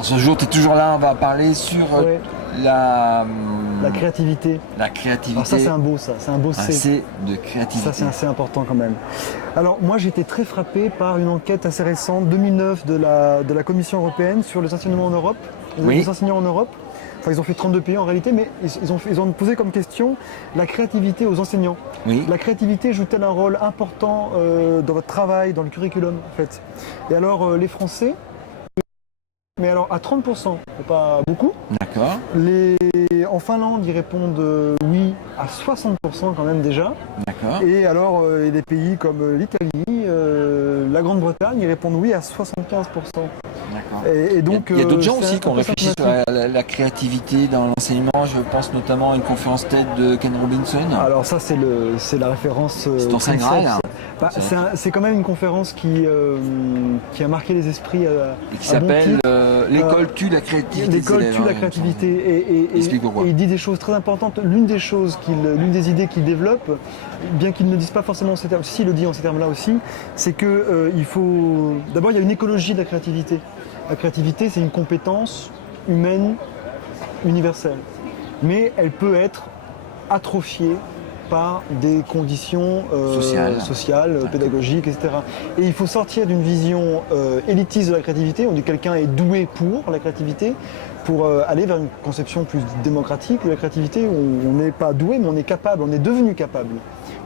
François Jour, tu es toujours là, on va parler sur Ouais. la créativité. La créativité. Alors ça c'est un beau c'est un beau C. C de créativité. Ça c'est assez important quand même. Alors moi j'ai été très frappé par une enquête assez récente, 2009, de la Commission européenne sur les enseignements en Europe. Les enseignants en Europe. Enfin, ils ont fait 32 pays en réalité, mais ils ont posé comme question la créativité aux enseignants. Oui. La créativité joue-t-elle un rôle important dans votre travail, dans le curriculum en fait? Et alors les Français, mais alors à 30%, c'est pas beaucoup. D'accord. En Finlande, ils répondent oui à 60% quand même déjà. D'accord. Et alors des pays comme l'Italie, la Grande-Bretagne, ils répondent oui à 75%. D'accord. Et donc, il y a d'autres gens aussi qui ont réfléchi sur la créativité dans l'enseignement. Je pense notamment à une conférence TED de Ken Robinson. Alors ça, c'est la référence. C'est ton Saint Graal. Bah, c'est quand même une conférence qui a marqué les esprits. Et qui s'appelle L'école tue la créativité. L'école tue la créativité. Et il dit des choses très importantes. L'une des idées qu'il développe, bien qu'il ne dise pas forcément ces termes, si il le dit en ces termes-là aussi, c'est que il faut. D'abord, il y a une écologie de la créativité. La créativité, c'est une compétence humaine universelle. Mais elle peut être atrophiée par des conditions sociales, pédagogiques, etc. Et il faut sortir d'une vision élitiste de la créativité, on dit que quelqu'un est doué pour la créativité, pour aller vers une conception plus démocratique de la créativité, où on n'est pas doué, mais on est capable, on est devenu capable.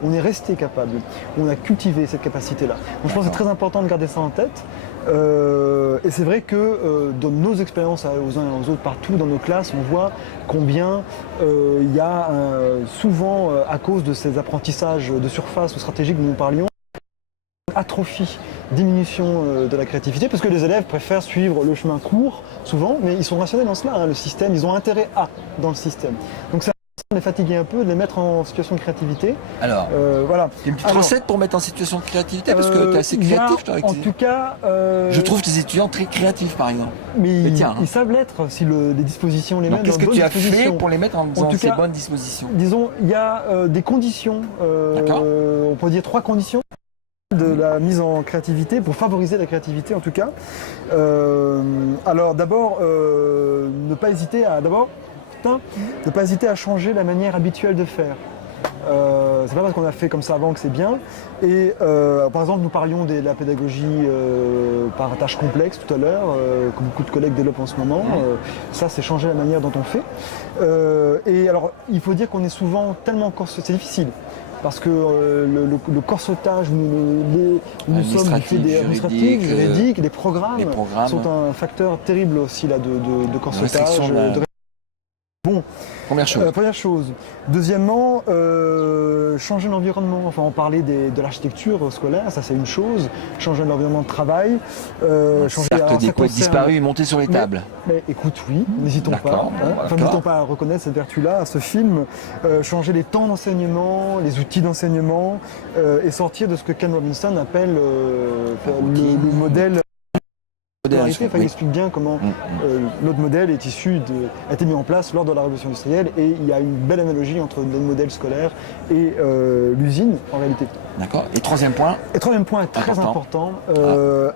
On est resté capable, on a cultivé cette capacité-là. Donc je pense que c'est très important de garder ça en tête. Et c'est vrai que dans nos expériences aux uns et aux autres, partout dans nos classes, on voit combien il y a souvent, à cause de ces apprentissages de surface ou stratégiques dont nous parlions, atrophie, diminution de la créativité, parce que les élèves préfèrent suivre le chemin court, souvent, mais ils sont rationnels dans cela, le système, ils ont intérêt à dans le système. Donc c'est de les fatiguer un peu, de les mettre en situation de créativité. Alors, voilà. Il y a une petite recette pour mettre en situation de créativité, parce que tu es assez créatif. En tout cas... je trouve tes étudiants très créatifs, par exemple. Mais ils savent l'être, si les dispositions les mettent dans qu'est-ce que tu as fait pour les mettre dans ces bonnes dispositions? Disons, il y a des conditions, on peut dire 3 conditions de la mise en créativité, pour favoriser la créativité en tout cas. Alors d'abord, ne pas hésiter à changer la manière habituelle de faire. C'est pas parce qu'on a fait comme ça avant que c'est bien. Et par exemple, nous parlions de la pédagogie par tâches complexes tout à l'heure, que beaucoup de collègues développent en ce moment. Ça, c'est changer la manière dont on fait. Et alors, il faut dire qu'on est souvent tellement c'est difficile. Parce que le corsetage, nous sommes du fait des administratifs, juridiques, des programmes sont un facteur terrible aussi là, de corsetage. Bon, première chose. Deuxièmement, changer l'environnement. Enfin, on parlait de l'architecture scolaire, ça c'est une chose. Changer l'environnement de travail. Cercle des poètes disparus et monter sur les tables. Mais écoute, oui, n'hésitons pas. N'hésitons pas à reconnaître cette vertu-là, à ce film. Changer les temps d'enseignement, les outils d'enseignement, et sortir de ce que Ken Robinson appelle le modèle. Il explique bien comment notre modèle a été mis en place lors de la révolution industrielle, et il y a une belle analogie entre notre modèle scolaire et l'usine en réalité. D'accord. Et troisième point très important,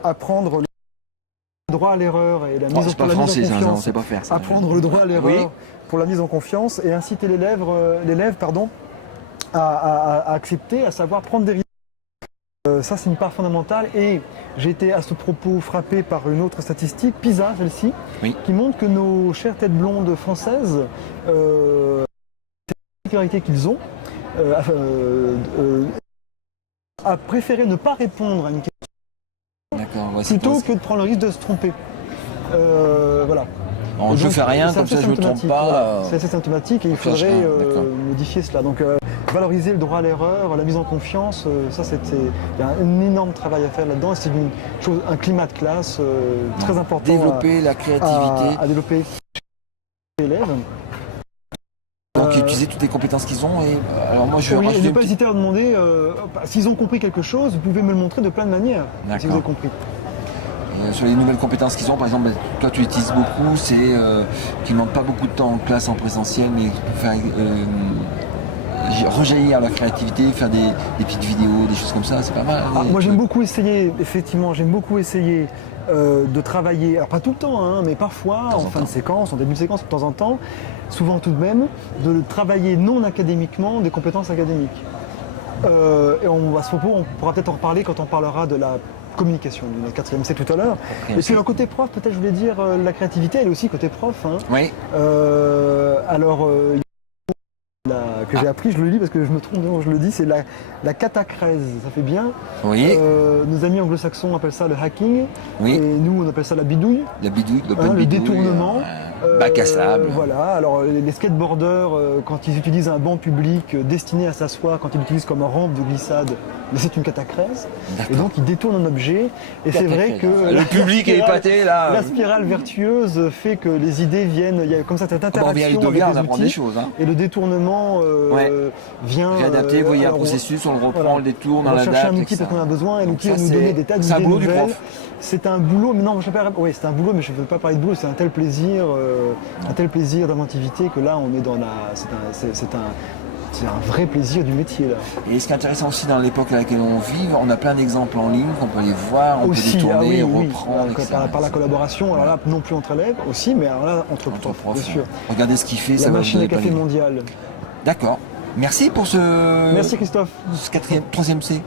apprendre le droit à l'erreur et la mise en confiance. Sait pas faire ça. Apprendre le droit à l'erreur pour la mise en confiance, et inciter l'élève à accepter, à savoir prendre des risques. Ça, c'est une part fondamentale, et j'ai été à ce propos frappé par une autre statistique, PISA, celle-ci, qui montre que nos chères têtes blondes françaises, la particularité qu'ils ont, a préféré ne pas répondre à une question plutôt que de prendre le risque de se tromper. Voilà. Je ne fais rien, comme ça je ne me trompe pas. Voilà. C'est assez symptomatique, et il faudrait modifier cela. Donc, valoriser le droit à l'erreur, la mise en confiance, il y a un énorme travail à faire là-dedans, et c'est un climat de classe très important. Développer la créativité. À développer chez les élèves. Donc utiliser toutes les compétences qu'ils ont. Et alors moi je vais ne pas hésiter à demander s'ils ont compris quelque chose, vous pouvez me le montrer de plein de manières, si vous avez compris. Sur les nouvelles compétences qu'ils ont, par exemple, toi tu utilises beaucoup, c'est qu'ils ne demandent pas beaucoup de temps en classe en présentiel, mais pour faire rejaillir la créativité, faire des petites vidéos, des choses comme ça, c'est pas mal. Moi j'aime beaucoup essayer, effectivement, de travailler, alors pas tout le temps, hein, mais parfois en fin de séquence, en début de séquence de temps en temps, souvent tout de même, de travailler non académiquement des compétences académiques. Et à ce propos, on pourra peut-être en reparler quand on parlera de la communication du 4e C tout à l'heure. Et sur le côté prof, peut-être je voulais dire, la créativité, elle est aussi côté prof. Hein. Oui. Que j'ai appris, je le lis parce que je me trompe, je le dis, c'est la catacrèse, ça fait bien. Oui. Nos amis anglo-saxons appellent ça le hacking, oui. Et nous on appelle ça la bidouille. La bidouille, le détournement. Bac à sable. Voilà, alors les skateboarders, quand ils utilisent un banc public destiné à s'asseoir, quand ils l'utilisent comme rampe de glissade, c'est une catacrèse. Et donc ils détournent un objet. Et c'est vrai que le public est épaté là. La spirale vertueuse fait que les idées viennent, il y a comme ça cette interaction avec les outils, des choses, hein. Et le détournement vient réadapter, vous voyez un processus, on le reprend, on le détourne, on l'adapte. On cherche un outil parce qu'on a besoin, et l'outil va nous donner des tas d'idées nouvelles. C'est un boulot, mais non, c'est un boulot, mais je ne veux pas parler de boulot, c'est un tel plaisir d'inventivité que là on est dans c'est un vrai plaisir du métier là. Et ce qui est intéressant aussi dans l'époque à laquelle on vit, on a plein d'exemples en ligne qu'on peut aller voir, on peut détourner, reprendre. Par la collaboration, alors là non plus entre élèves aussi, mais alors là entre profs, bien sûr. Regardez ce qu'il fait, la ça va machine à café mondiale. D'accord. Merci pour Merci Christophe. Ce 3e C.